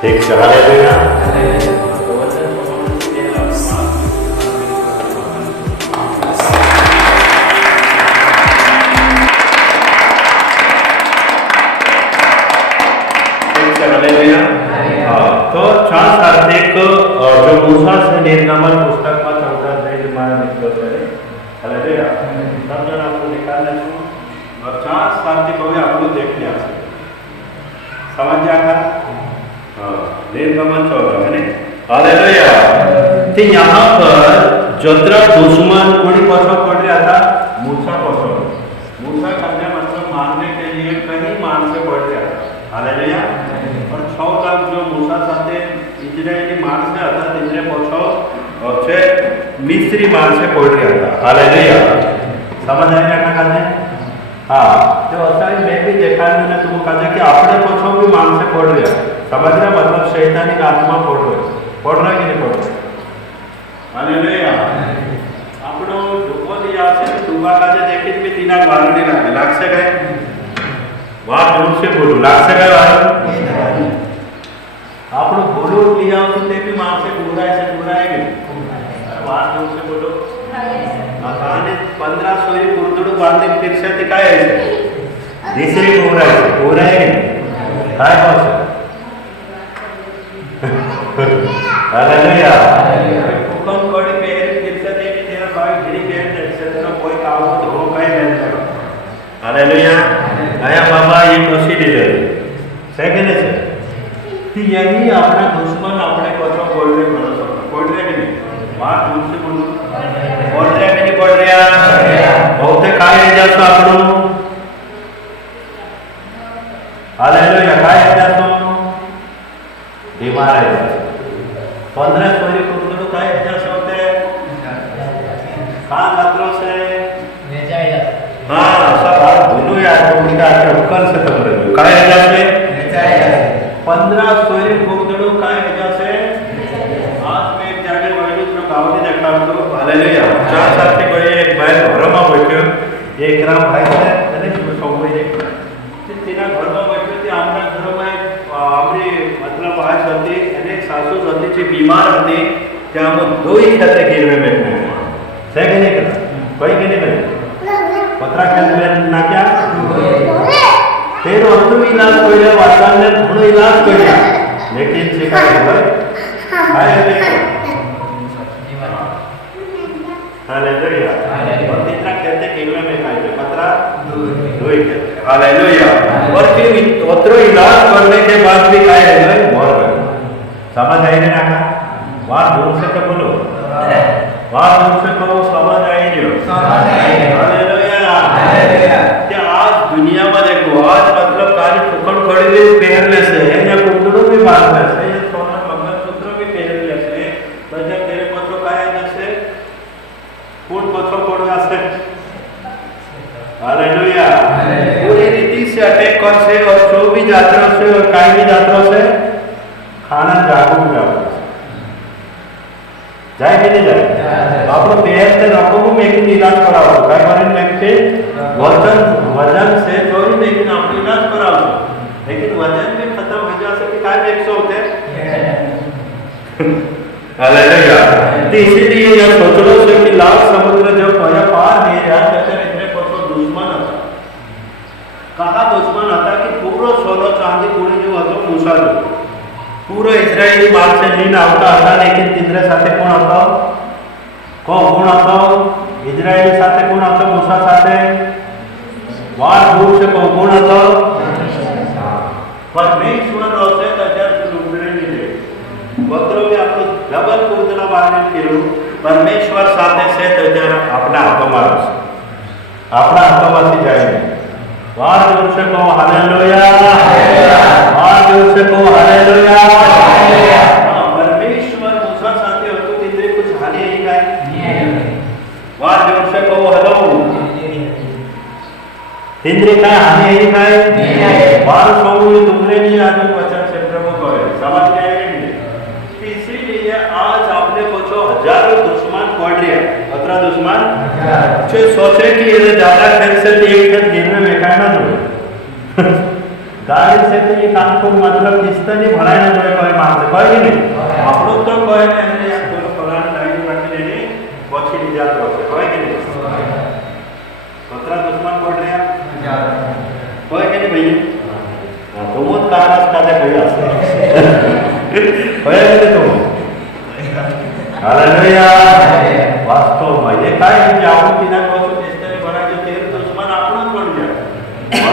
ठीक से हालेलुया। तो 4 कार्तिक जो मूसा से निर्गमन पुस्तक में 14 अध्याय हमारा निकलो करे हालेलुया। सब जन आपको निकालना छू और 4 कार्तिक हो गए आप लोग देख लिया समझ जाएगा। निर्गमन 14 है ना हालेलुया। तो यहाँ पर जतरा दुश्मन कोई पछो पड़ रहा था मूसा पछो। मूसा करने मतलब मारने के लिए कहीं मान से पड़ रहा था हालेलुया। और 6 लाख जो मूसा साथे इजरायली मार से आता तिजरे पछो और छे मिस्री मार से पड़ रहा था हालेलुया। समझ आएगा क्या कहते हैं? हाँ तो ऐसा ही मैं भी देखा मैंने तुमको कहा कि अपने पछो भी मान से पड़ रहा है समझ रहे मतलब शैतानिक आत्मा पड़ रहा है कि नहीं पड़ रहा हालेलुया। આપણો જોકો દી આવશે તુબા કાજે દેખીને બી તીના વાલ નહીં લાગે લાગશે કઈ વાત જોર से બોલો લાગશે કઈ વાત આપણો બોલો લી આવશે તે બી મારશે દૂરાય છે કે અરે વાત જોર से બોલો આ કાને 15 સોરી કુરદડું બાંધી ફિરસે તી કાય છે દીસરી કોરાય છે काय बोलते हालेलुया। हुकम कोड पेर किससे दे कि तेरा भाई घड़ी पेर दे से तेरा कोई काम तो हो कहीं नहीं करो हालेलुया। आया बाबा ये खुशी दे दे सेकंड है कि यही अपना दुश्मन अपने को तो बोल रहे कि नहीं बात दूसरे बोल रहे कि नहीं बोल रहा बहुत काय है जैसा आपनो हालेलुया काय है जैसा बीमार है 15 सोरी कुर्दड़ू काय है जैसे होते कान लतरों से हाँ सब आप भूलो यार उनका अक्कल से तब रहे काय है जैसे 15 सोरी कुर्दड़ू काय है जैसे आज में एक जगह बैठो तो गाँव में देखा तो हालेलुया 4 साल के कोई एक बैल घर में बैठो एक राम भाई है अरे सब कोई तीना घर में बैठो थी आमना घर में आमरी मतलब आज होती अनेक सासू होती थी बीमार होती क्या हम 2 ही खाते गिरवे बैठने सही कि नहीं करता कोई कि नहीं बैठे पत्रा खेल में ना क्या तेरे अंतु इलाज कोई है वातान ने धुनो इलाज कोई है लेकिन शिकायत है हालेलुया और तीसरा कहते गिरवे में खाए पत्रा 2 ही कहते हालेलुया। और फिर उतरो इलाज करने के बाद भी काय है मर गए समझ आई नहीं ना बात दूर से तो बोलो बात दूर से कहो समझ आई नहीं हालेलुया। क्या आज दुनिया में देखो आज मतलब काली फुकड़ खड़ी हुई पहनने से या कुकड़ों भी बांधने से या सोना मंगलसूत्र भी पहनने से बजा तेरे पत्रों काय जैसे कौन पत्रों पड़ जाते हालेलुया। पूरी रीति से अटैक कर से और जो भी यात्रा से और काई भी यात्रा से खाना जागू जाओ जाए कि नहीं जाए आप लोग पेट से रखो को मैं की इलाज कराओ काय मारे में के वजन से थोड़ी लेकिन आप इलाज कराओ लेकिन वजन भी खत्म हो जा सके काय में 100 होते हालेलुया। तो इसीलिए यह सोच लो से कि लाल समुद्र जब पाया पार नहीं रहा कहते इतने पसो दुश्मन आता कहा दुश्मन आता कि पूरा सोना चांदी पूरी जो હતો मूसा जो पूरा इजरायली मार से नहीं आवता था लेकिन तिंद्रे साथे कौन आता कौन आता इजरायली साथे कौन आता मूसा साथे वार दूर से कौन आता परमेश्वर रोसे तजर लुबड़े मिले पत्रों में आपको डबल कुर्दना बांधने फिरू परमेश्वर साथे से तजर अपना हाथों में जाएंगे वार दूर से कहो हालेलुया वार दूर से कहो हालेलुया। परमेश्वर मूसा साथे हो तो तिंद्रे कुछ हानि ही काय वार दूर से कहो हेलो तिंद्रे का हानि ही काय वार सोऊ तुमरे लिए आज वचन से प्रभु कहे समझ गए इसीलिए आज आपने पूछो हजारों दुश्मन पड़ रहे हैं 15 दुश्मन जो सोचे कि ये ज्यादा खेल से एक खेल गिरने में कहना जो गाड़ी से तो ये काम को मतलब किस्त नहीं भराना जो है कहे कि नहीं આપણો તો કहे ને એને પેલો ફલાણ લાઈન રાખી લેની પછી નિજાત રહેશે કहे कि नहीं खतरा दुश्मन पड़ रहा कहे कि नहीं भैया तुम तारा काले भैया कहे कि तुम हालेलुया वास्तव में ये काय है कि आपण तिना કહો તેસ્તરે બના જો તેર દુશ્મન આપણો જ બન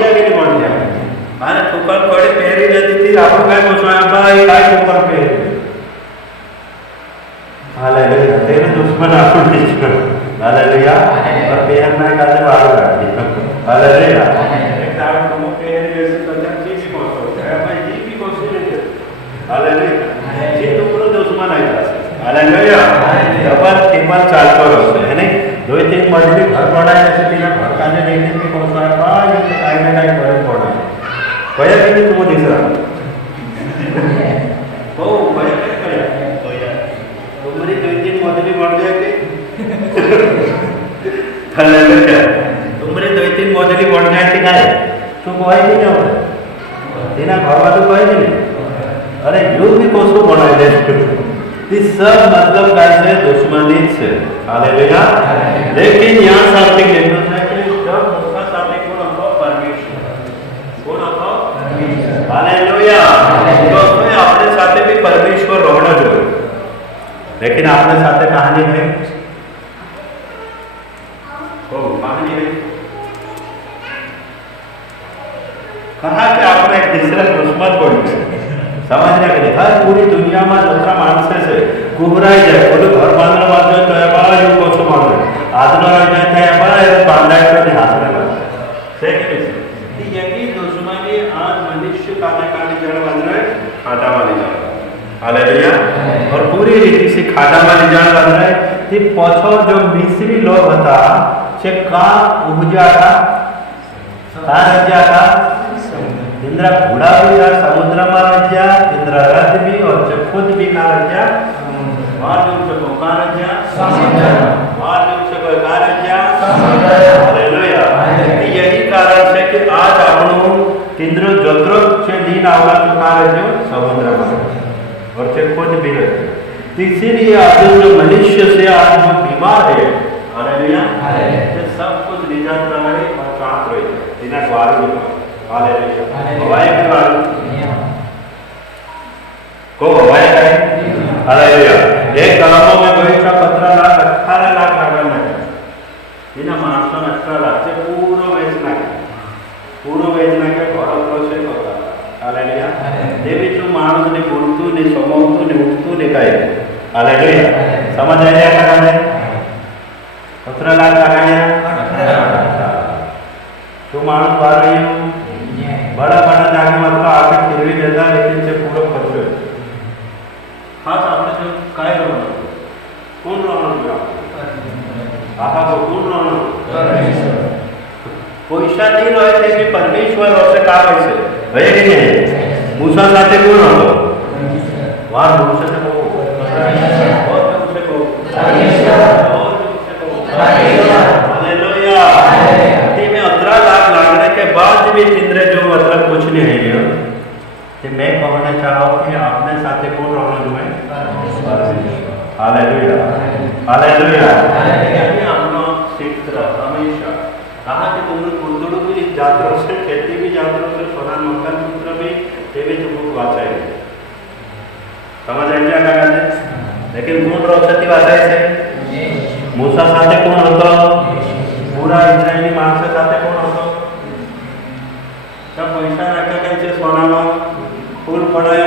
જાય કે નહીં બન જાય અને ઠોકર પડે પહેરી નથી થી આપણો काय કહો ભાઈ काय ઠોકર પહેરી हालेलुया तेरे दुश्मन आपण જ हालेलुया और પહેરના કાલે વાળો રાખી हालेलुया એક તારો કોમ પહેરી લેશે તો ત્યાં જી भी પહોંચો ભાઈ જી भी પહોંચી લેશે हालेलुया જે તો પૂરો દુશ્મન આવી જશે हालेलुया डबल ट्रिपल चालतो रहते है नहीं दो तीन मजबूत घर बनाए जैसे तीन घर काने देखने की कौन सा है ये तो काई ना काई बड़े पड़ा भैया कि तुम दिख रहा ओ भैया क्या करें तुम्हारी दो तीन मजबूत बन जाए कि हालेलुया तुम्हारी दो तीन मजबूत बन जाए कि काय तो कोई नहीं होता तेरा घर वाला कोई नहीं अरे यो भी कोसो बनाए दे ये सब मतलब कैसे दुश्मनी से हालेलुया लेकिन यहाँ साथ कहना है कि जब मूसा साथ कौन होता परमेश्वर कौन होता हालेलुया दोस्तों अपने साथ भी परमेश्वर रहना चाहिए लेकिन अपने साथ कहानी है ओ कहानी है कहा कि आपने एक तीसरा दुश्मन बन गए समझने के लिए हर पूरी दुनिया में जतरा मानसे से गुमराई जाए बोले घर बांधना बांधे तो ये बार यो कोसो माने आदना रह जाए तो ये बार ये बांधाई तो नहीं हाथ में लगे सही कि नहीं यही दुश्मनी आज मनुष्य काने काने जड़ बन रहे खाटा वाली जड़ हालेलुया और पूरी रीति से खाटा वाली जड़ बन रहे कि पछो जो मिस्री लोग था से का उपजा था रजा था इंद्र घोड़ा भी था समुद्र में रजा इंद्र रथ भी और खुद भी का रजा और जो का रजा और जो का रजा हालेलुया यही कारण है कि आज आपनो इंद्र जत्रो से दिन आवला तो का रजा समुद्र में और से खुद भी रजा इसीलिए आज जो मनुष्य से आज जो बीमार है हालेलुया ये सब कुछ निजात रहे और साथ रहे बिना द्वार में हालेलुया हवाए के बारे को हवाए का हालेलुया एक गांव में बगीचा 15 लाख 18 लाख लागल है बिना मानसन 18 लाख से पूरा वेचना के घर से होता हालेलुया देवी जो माणूस ने बोलतू ने समवतू ने उठतू ने काय हालेलुया समझ आया क्या कहना है 15 लाख लगाया जो माणूस बाहर रही हो बड़ा बड़ा जाके मतलब आके खिरवी देता लेकिन से पूरा खर्च खास आपने जो काय रहना कौन रहना आहा को कौन रहना पैसा नहीं रहे थे कि परमेश्वर और से का पैसे भैया कि नहीं मूसा साथे कौन रहना वहां मूसा से को हालेलुया में 18 लाख लागने के बाद भी इंद्र जो मतलब कुछ नहीं है तो मैं कहना चाहूँ कि आपने साथे कौन रहना जो है हालेलुया हालेलुया ये अपना क्षेत्र हमेशा कहा कि तुम लोग कुंदड़ू भी जात्रों से खेती भी जात्रों से सोना मंगल सूत्र भी ये भी तुमको वाचाए समझ आए क्या कहते हैं लेकिन कौन रोचती वाचाए से मूसा साथे कौन होता पूरा इस्राएली माणसा साथे कौन होतो सब पैसा रखा कैसे सोना में फूल पड़ाया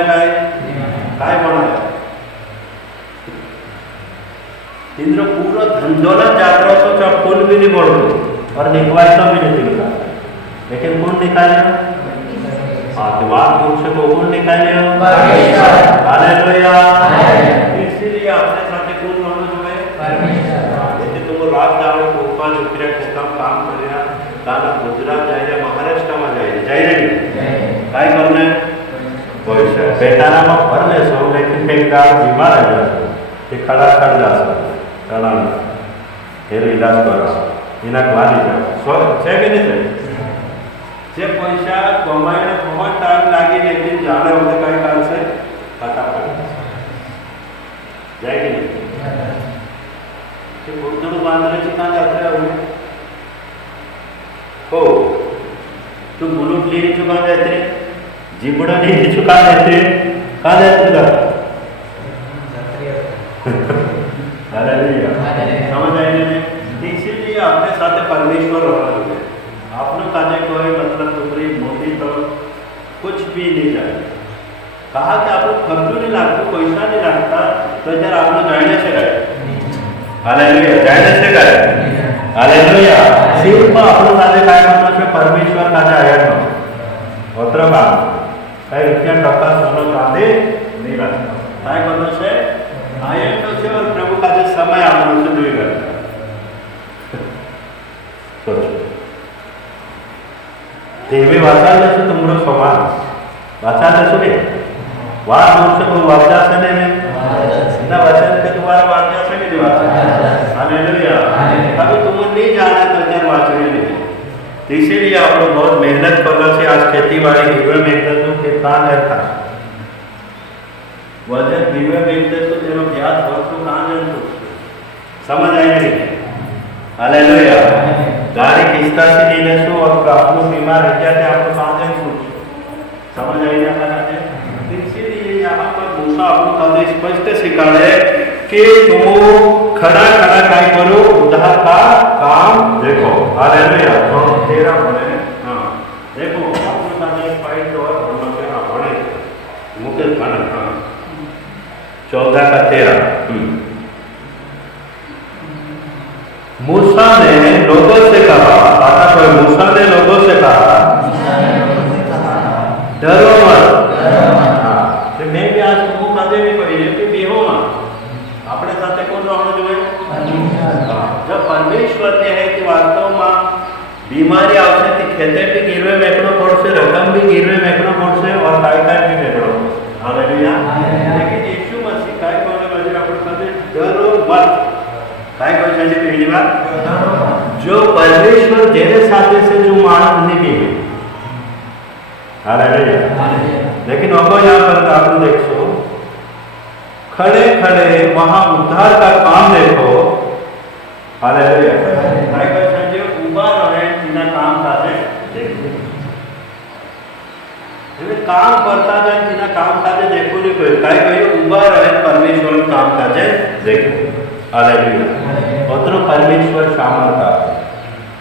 काय बनाया इंद्र पूरा धंधोला जात्रा तो जब फूल भी नहीं बढ़ो और निकवाई तो भी नहीं निकला लेकिन कौन निकाले आत्मात रूप से कौन निकाले हालेलुया इसीलिए अपने साथे कौन रहना जो है परमेश्वर तुम रात दाड़ो कोपा जुकरे कोकम काम करेगा ताना गुजरात जाए महाराष्ट्र में जाए काय करने पैसा बेटाना में भर ले सो लेकिन एक गाल बीमार है ये खड़ा कर जा सकता फिर इलाज करो इना वाली जाओ सो છે કે નહીં જે પૈસા કમાઈને बहुत टाइम लागी लेकिन जाने होते काय कारण से फटाफट चुकली नीचू कहाँ जाते रे जिबड़ा नहीं नीचू कहाँ जाते रे कहाँ जाते रे समझ आई नहीं इसीलिए अपने साथ परमेश्वर होना आपने काजे कोई मतलब तुम्हारी मोटी तो कुछ भी नहीं जाए कहा कि आपको खर्च नहीं लगता पैसा नहीं लगता तो यार आप लोग जाने से गए हालेलुया जाने से गए हालेलुया सिर्फ आपलो साथे काय म्हणतो છે પરમેશ્વર કાજે આયા નો ઓત્ર કામ કઈ રૂપિયા ટકા સોનો ચાંદી નહીં રાખતો काय करतो છે આયા તો છે और प्रभु काजे समय आपलो से दुई करता सोचो देवी वाचाल છે तुमरो समान वाचाल છે ને वाद से को वाचा से ने ना वचन के द्वारा वाचा से नहीं वाचा हालेलुया अभी तुम नहीं जाना तो क्या वाचने नहीं इसीलिए आप लोग बहुत मेहनत करना से आज खेती बाड़ी गिरवे मेहनत तो कितना रहता वजन गिरवे मेहनत तो जब ब्याज बहुत तो कहाँ जाते समझ आई नहीं हालेलुया गाड़ी किस्ता से लेने सो और आप लोग बीमार रह जाते आप लोग कहाँ जाते समझ आई ना इसीलिए यहाँ पर मूसा आपको काफी स्पष्ट सिखाए कि तुम खड़ा खड़ा काय करो उद्धार का काम देखो हालेलुया तो तेरा बोले हाँ देखो आपको काफी फाइट और हम तेरा पढ़े मुकेश खाना हाँ 14 का 13 मूसा ने लोगों से कहा आता कोई मूसा ने लोगों से कहा डरो मत मैं भी आज तुमको कादे भी कही कि बेहो मां अपने साथे कौन रहना જોઈએ जब परमेश्वर ने है कि वास्तव में बीमारी आवश्यक थी खेते भी गिरवे मेकड़ो पड़से रकम भी गिरवे मेकड़ो पड़से और काय काय भी मेकड़ो हालेलुया लेकिन यीशु मसीह काय कोने बजे अपन साथे डरो मत काय कोई छे पहली बात जो परमेश्वर जेने साथे से जो मानव नहीं भी हालेलुया लेकिन अब यहाँ पर आप लोग देखो खड़े खड़े वहां उद्धार का काम देखो हालेलुया काय काय छे उबा रहे बिना काम काजे देखो काम करता जाए बिना काम काजे देखो नहीं कोई काय काय उबा रहे परमेश्वर काम काजे देखो हालेलुया उतरो परमेश्वर शामल का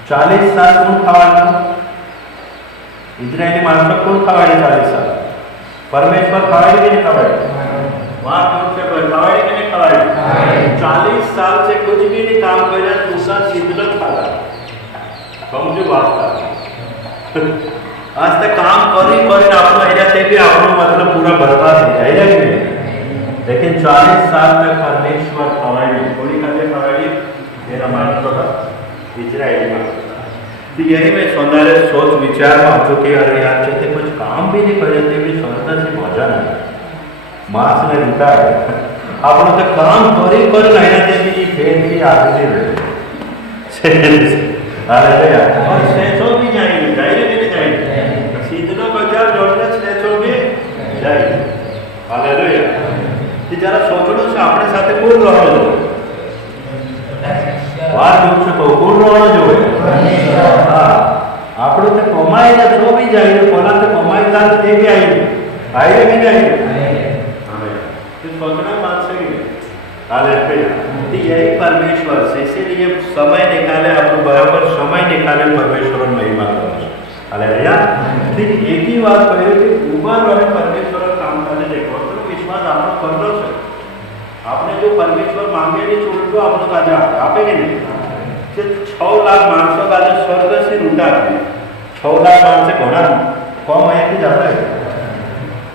40 साल कौन खावाना इजरायली माणसं कोण खावाडी 40 साल परमेश्वर खावाडी की नहीं खावाडी वहां कौन से खावाडी की नहीं खावाडी 40 साल से कुछ भी नहीं काम करे दूसरा सिद्धत खाला समझो बात आज तक काम करी आपको एरिया से भी आपको मतलब पूरा बर्बाद हो जाएगा कि नहीं लेकिन 40 साल तक परमेश्वर खावाडी थोड़ी खावाडी मेरा मानस तो इजरायली मानस तो यही मैं सौंदर्य सोच विचार में आजो कि अरे यार चाहते कुछ काम भी नहीं करे थे भी स्वर्ग से मजा नहीं मास ने रूटा है आप लोग तो काम करी नहीं रहते भी फिर भी आगे नहीं रहे अरे यार और सेचो भी जाएंगे नहीं जाएंगे सीधनो बजार जोड़ने सेचो भी जाएंगे हालेलुया कि जरा सोचो से अपने साथे कौन रहना जो बात पूछो तो कौन रहना जो हाँ આપણો તે કમાઈને જો બી જાય કોના તે કમાઈ તાર તે બી આવી આયે બી નહીં આમે तो सोचना बात सही है हालेलुया तो यही परमेश्वर से इसीलिए समय निकाले आपको बराबर समय निकाले परमेश्वर महिमा करो हालेलुया फिर एक ही बात कहे कि ऊपर वाले परमेश्वर काम करने देखो तो विश्वास आपको करना है आपने जो परमेश्वर मांगे नहीं छोड़ दो आप लोग आज आपेंगे नहीं 6 लाख मानसों का जो स्वर्ग से लूटा है 6 लाख मानसे घोड़ा कम है कि ज्यादा है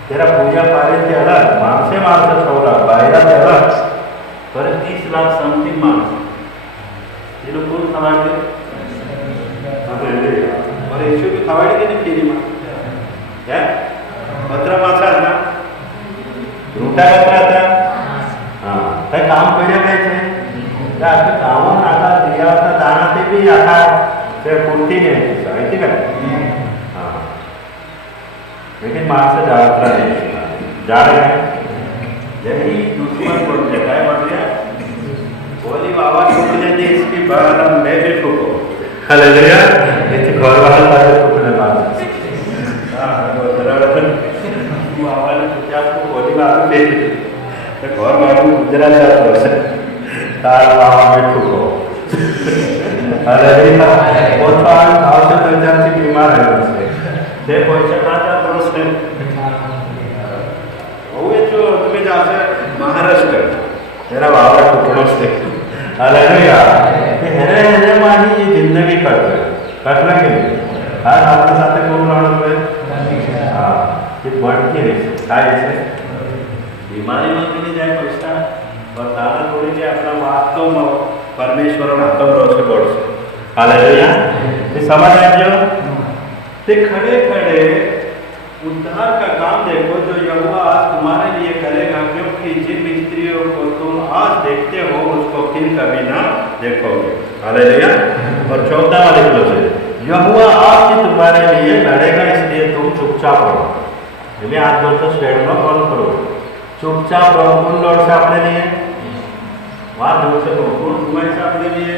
तेरा पूजा पारे थे अलग मानसे 6 लाख बाहर थे अलग पर 30 लाख समथिंग मानस ये लोग कौन खवाड़े और यीशु भी खवाड़े के नहीं फ्री में क्या पत्र मासा ना लूटा पत्र था हाँ कई काम करे गए थे क्या आपके कामों नाका दिया था दाना से भी आता से पूर्ति नहीं है ऐसी कर हाँ लेकिन मार से जात्रा नहीं जा रहे हैं यही दुश्मन को जगाए बढ़ गया बोली बाबा ठुकने दे इसकी बात मैं भी ठुको हालेलुया इतने घर वाला बात ठुकने बात પછી આપણું બોલીમાં આવે તો ઘર બાજુ ગુજરાત આવશે તારા બાવા બેઠું કહો અરે ઓછો આવશે તો ત્યારથી બીમાર રહ્યો છે તે પૈસા ખાતા પડશે હવે જો તમે જાશે મહારાષ્ટ્ર तेरा बाबा टुकड़ों से हालेलुया हेरे हेरे मानी ये जिंदगी करते कटना के लिए हर आपके साथ कौन रहना है हाँ ये बढ़ती रही क्या ऐसे बीमारी में भी नहीं जाए पैसा और दादा थोड़ी के अपना वास्तव में परमेश्वर और आत्म रोज से बढ़ से हालेलुया ये समझ आए जो ते खड़े खड़े उद्धार का काम देखो जो यहोवा आज तुम्हारे लिए करेगा क्योंकि जिन मिस्त्रियों को तुम आज देखते हो उसको फिर कभी ना देखोगे हालेलुया और 14वां लिख लो से यहोवा आज ही तुम्हारे लिए लड़ेगा इसलिए तुम चुपचाप रहो इसलिए आज बोल तो शेड़ना बंद करो चुपचाप रहो कौन लड़ से अपने लिए वहां जोर से कौन तुम्हारे से अपने लिए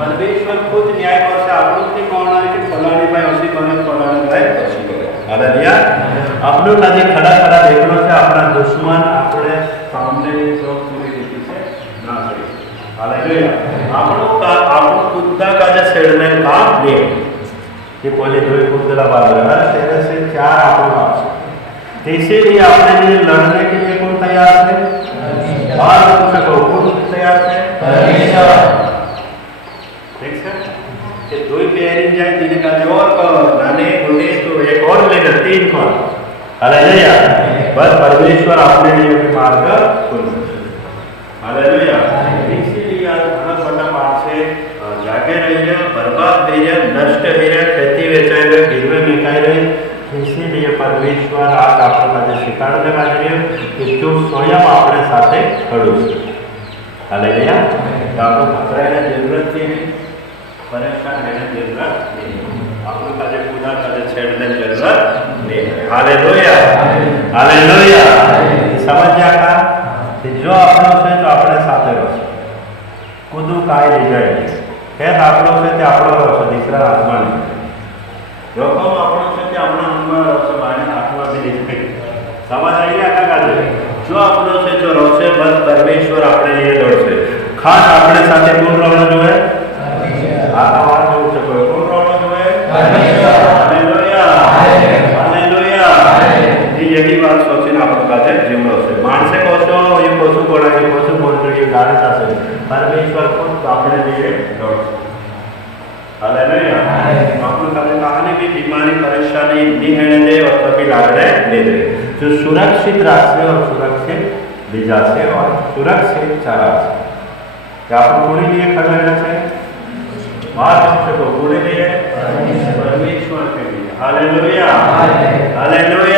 परमेश्वर खुद न्याय कर से आप लोग ने कौन है कि फलानी भाई उसी बने फलानी भाई उसी बने हालेलुया अपनो काजे खड़ा खड़ा देखनो से अपना दुश्मन अपने सामने सब पूरी रीति से ना करे हालेलुया आपनो खुदा काजे छेड़ने काम ले ये बोले दो खुदला बात है तेरे से चार आपको बात इसीलिए अपने लिए लड़ने के लिए कौन तैयार है और तुमसे कौन तैयार है परमेश्वर ठीक है कि दो ही पेयरिंग जाए तीन का और नाने गुने तो एक और लेकर 3 कौन हालेलुया बस परमेश्वर अपने लिए भी मार्ग खोल हालेलुया इसीलिए आज घना बड़ा पाठ से जागे रहिए बर्बाद रहिए नष्ट रहिए खेती वेचाई रहे गिरवे मिटाई रहे इसीलिए परमेश्वर आज आपको काजे शिकाड़ने वाले कि जो स्वयं अपने साथे खड़ू છે हालेलुया तो आपको घबराने जरूरत नहीं परेशान रहने जरूरत नहीं आपको काजे खुदा काजे छेड़ने जरूरत नहीं हालेलुया हालेलुया समझ गया का कि जो आपनो से तो अपने साथे रहશે કુદું કાઈ લઈ જાય ખેત આપણો છે તે આપણો રહેશે દીકરા હાથમાં નહીં જોખમ આપણો છે તે આપણા હાથમાં રહેશે બાને હાથમાં બી નહીં સમજ આવી ગયા કાકા જો આપણો છે જો રહેશે બસ પરમેશ્વર આપણે लिए લડશે ખાસ આપણે સાથે કોણ રહેવાનું જોઈએ આ વાત જોઈ શકો કોણ રહેવાનું જોઈએ પરમેશ્વર હાલેલુયા હાલેલુયા यही बात सोचीने आपण काजे जीवनो છે માણસે કોસો એ કોસો બોલાય કોસો બોલતો એ ગાડી સાથે परमेश्वर खुद अपने लिए लड़શે हालेलुया आपको काजे कहानी भी बीमारी परेशानी नहीं रहने दे और कभी लागने नहीं दे जो सुरक्षित रास्ते और सुरक्षित बीजा से और सुरक्षित चारा से क्या आपको कोई लिए खड़ा रहना चाहिए बात हमसे को कोई लिए परमेश्वर के लिए हालेलुया हालेलुया